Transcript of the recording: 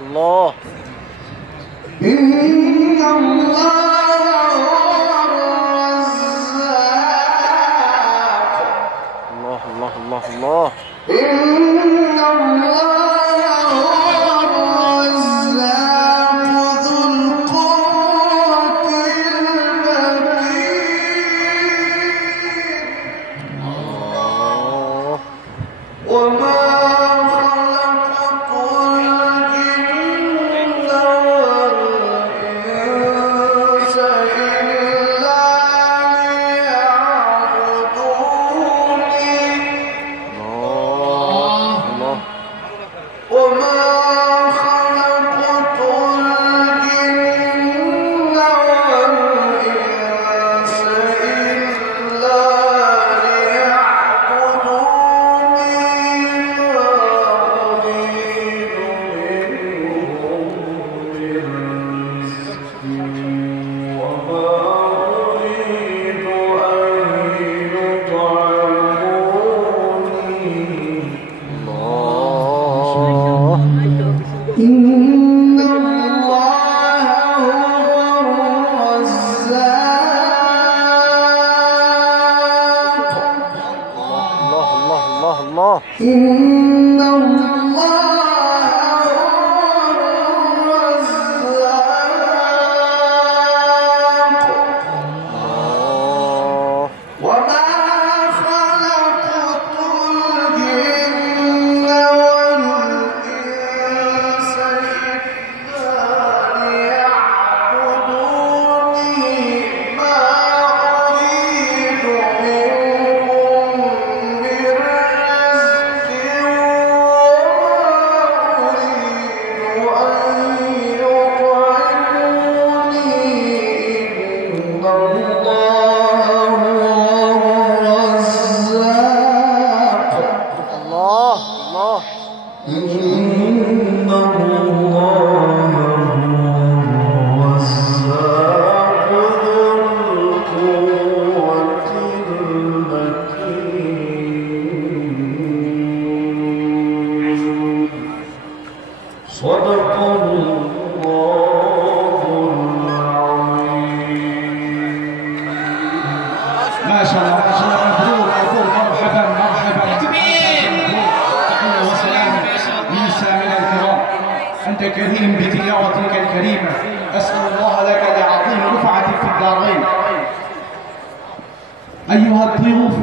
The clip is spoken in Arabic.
الله. إن الله هو الرزاق. الله الله الله الله. إن الله هو الرزاق ذو القوة المتين. وما إن الله هو الرزاق وما خلقت الجن والإنس إلا ليعبدوني ما أريد منهم من صدق الله العظيم. ما شاء الله ما شاء الله. أقول مرحبا مرحبا تحية وسلام من سامعنا الكرام. أنت كريم بتلاوتك الكريمة، أسأل الله لك لعظيم رفعتك في الدارين. أيها الضيوف